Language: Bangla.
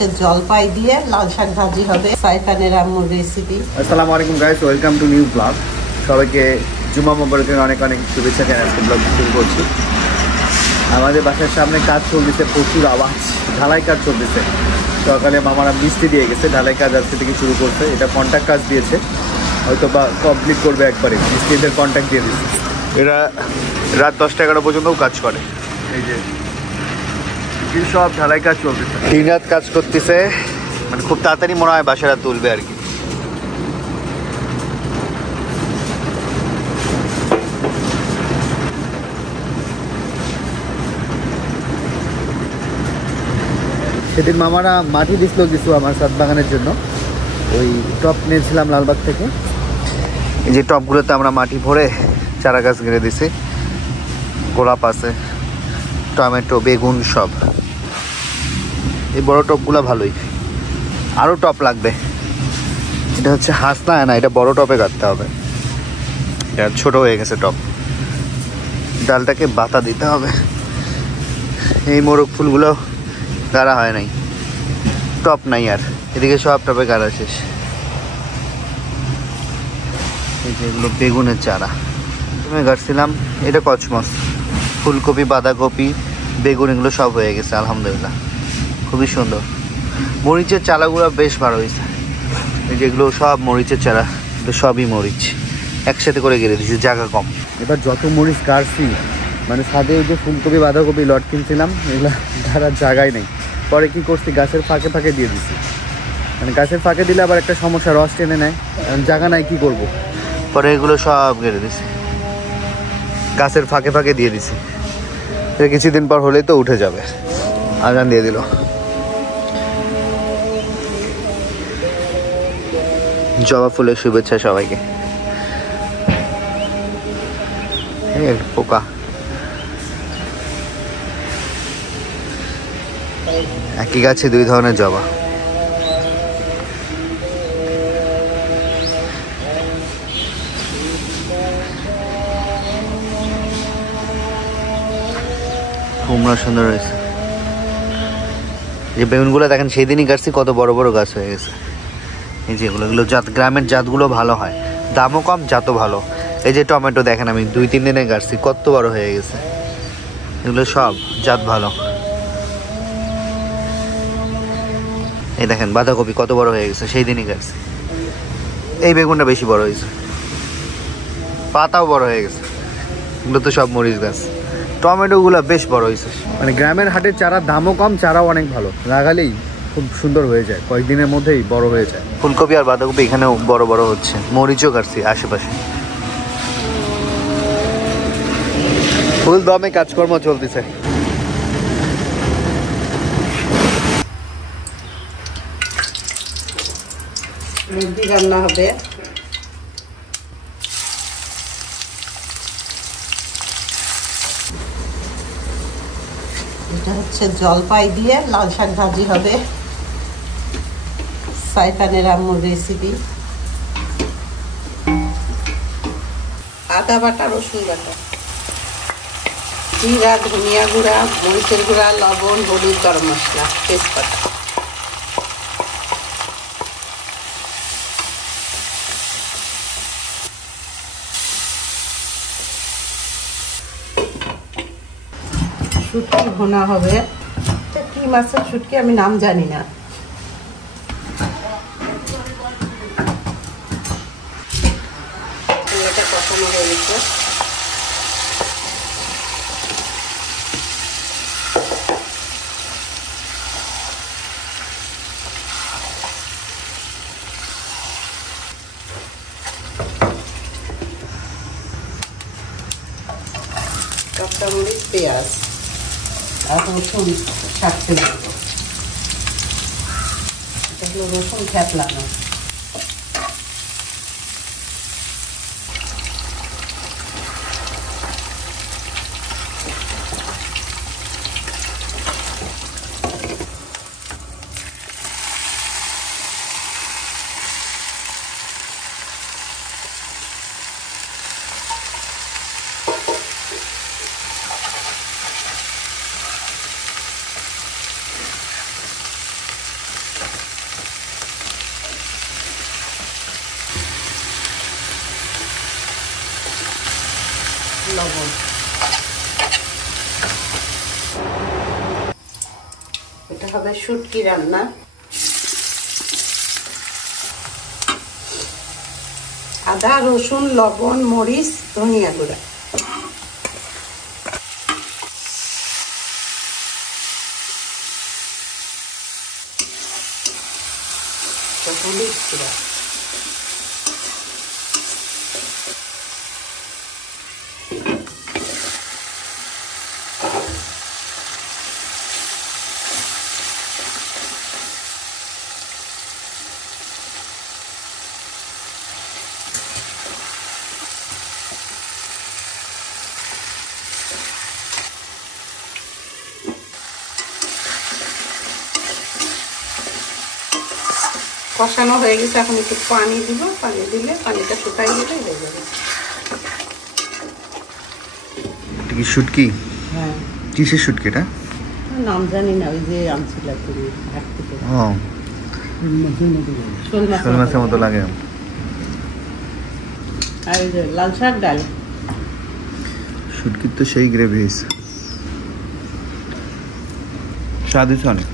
হচ্ছে জলপাই দিয়ে লাল শাক ভাজি হবে। সাইফানের আম্মুর রেসিপি। আসসালামু আলাইকুম guys, welcome to new blog. সবাইকে জুমা মোবারকের অনেক অনেক শুভেচ্ছা জানাই। আজকে ব্লগ শুরু করছি। আমাদের বাসার সামনে কাজ চলতেছে, প্রচুর আওয়াজ, ঢালাই কাজ চলতেছে। সকালে মামারা মিস্ত্রি দিয়ে গেছে, ঢালাই কাজ আজকে থেকে শুরু করছে। এটা কন্ট্রাক্ট কাজ দিয়েছে, হয়তো বা কমপ্লিট করবে একবারে। মিস্ত্রিদের কন্ট্রাক্ট দিয়ে দিচ্ছে। এরা রাত 10-11 পর্যন্তও কাজ করে। এই যে সব ঢালাই কাজ চলতেছে, দিন রাত কাজ করতেছে। মানে খুব তাড়াতাড়ি মনে হয় বাসারা তুলবে আর কি। সেদিন মামারা মাটি দিছিল কিছু আমার ছাদ বাগানের জন্য। ওই টপ নিয়েছিলাম লালবাগ থেকে। এই যে টপগুলোতে আমরা মাটি ভরে চারা গাছ গেড়ে দিছি। গোলাপ আছে, টমেটো, বেগুন সব। এই বড় টপগুলো ভালোই, আরও টপ লাগবে। এটা হচ্ছে হাসনা, না এটা বড় টপে কাটতে হবে। এটা ছোট হয়ে গেছে টপ, ডালটাকে বাতা দিতে হবে। এই মোরগ ফুলগুলো গাড়া হয় নাই, টপ নাই আর। এদিকে সব টপে গাড়া শেষ। এই যে এগুলো বেগুনের চারা তুমি গাড়ছিলাম। এটা কচমস, ফুলকপি, বাঁধাকপি, বেগুন এগুলো সব হয়ে গেছে আলহামদুলিল্লাহ, খুবই সুন্দর। মরিচের চারাগুলো বেশ ভালো হয়েছে। এই যেগুলো সব মরিচের চারা, এগুলো সবই মরিচ একসাথে করে গেড়ে দিয়েছি, জায়গা কম। এবার যত মরিচ গাড়ছি, মানে ছাদে ওই যে ফুলকপি, বাঁধাকপি লট কিনছিলাম, এগুলো গাড়ার জায়গায় নেই। পরে কি করছি, গাছের ফাঁকে ফাঁকে দিয়ে দিছি। মানে গাছের ফাঁকে দিলে আবার একটা সমস্যা, রস টেনে নেয়, জায়গা নাই, কি করব। পরে এগুলো সব গেড়ে দিছি, গাছের ফাঁকে ফাঁকে দিয়ে দিছি। এটা কিছুদিন পর হলেই তো উঠে যাবে। আজান দিয়ে দিল। জবা ফুলের শুভেচ্ছা সবাইকে। পোকা একই গাছে দুই ধরনের জবা। কুমড়া সুন্দর হয়েছে। যে বেগুনগুলো দেখেন সেই দিনই গাছছি, কত বড় বড় গাছ হয়ে গেছে। এই যে এগুলো জাত, গ্রামের জাতগুলো ভালো হয়, দামও কম, জাতও ভালো। এই যে টমেটো দেখেন, আমি 2-3 দিনে গাছছি, কত বড় হয়ে গেছে। এগুলো সব জাত ভালো। এই দেখেন বাঁধাকপি কত বড় হয়ে গেছে, সেই দিনই গাছছি। এই বেগুনটা বেশি বড় হয়েছে, পাতাও বড় হয়ে গেছে। এগুলো তো সব মরিচ গাছ। টমেটোগুলো বেশ বড় হয়েছে। মানে গ্রামের হাটের চারার দামও কম, চারাও অনেক ভালো, লাগালেই খুব সুন্দর হয়ে যায়, কয়েকদিনের মধ্যেই বড় হয়ে যায়। ফুলকপি আর বাঁধাকপি এখানেও বড় বড় হচ্ছে। মরিচও কাটছি আশেপাশে। ফুল দমে কাজকর্ম চলতেছে। মুরগি রান্না হবে। এটা হচ্ছে জলপাই দিয়ে লাল শাক ভাজি হবে। সাইফানের আম্মুর রেসিপি। আদা বাটা, রসুন বাটা, জিরা, ধনিয়া গুঁড়া, মরিচের গুঁড়া, লবণ, হলুদ, গরম মশলা, তেজপাতা। শুটকি ভুনা হবে। এটা কি মাছের শুটকি আমি নাম জানি না। এটা কষানো হয়ে গেছে। কাঁচামরিচ, পেঁয়াজ আর রসুন ছাড়তে দেবো। এটা হলো রসুন থেতলানো। লবণ। এটা হবে শুটকি রান্না। আদা, রসুন, লবণ, মরিচ, ধনিয়া গুঁড়া। হলুদ গুঁড়া। কষানো হয়ে গেছে, এখন একটু পানি দিব। পানি দিলে পানিটা শুকাই গেলে হয়ে যাবে। কি শুটকি? হ্যাঁ। কিসের শুটকিটা? নাম জানি না, ওই যে আনছিলা তুমি হাট থেকে। ও, শোল মাছের মতো লাগে। আর ওই যে লাল শাক ডাল। শুটকির তো সেই গ্রেভি হয়েছে, স্বাদ হয়েছে অনেক।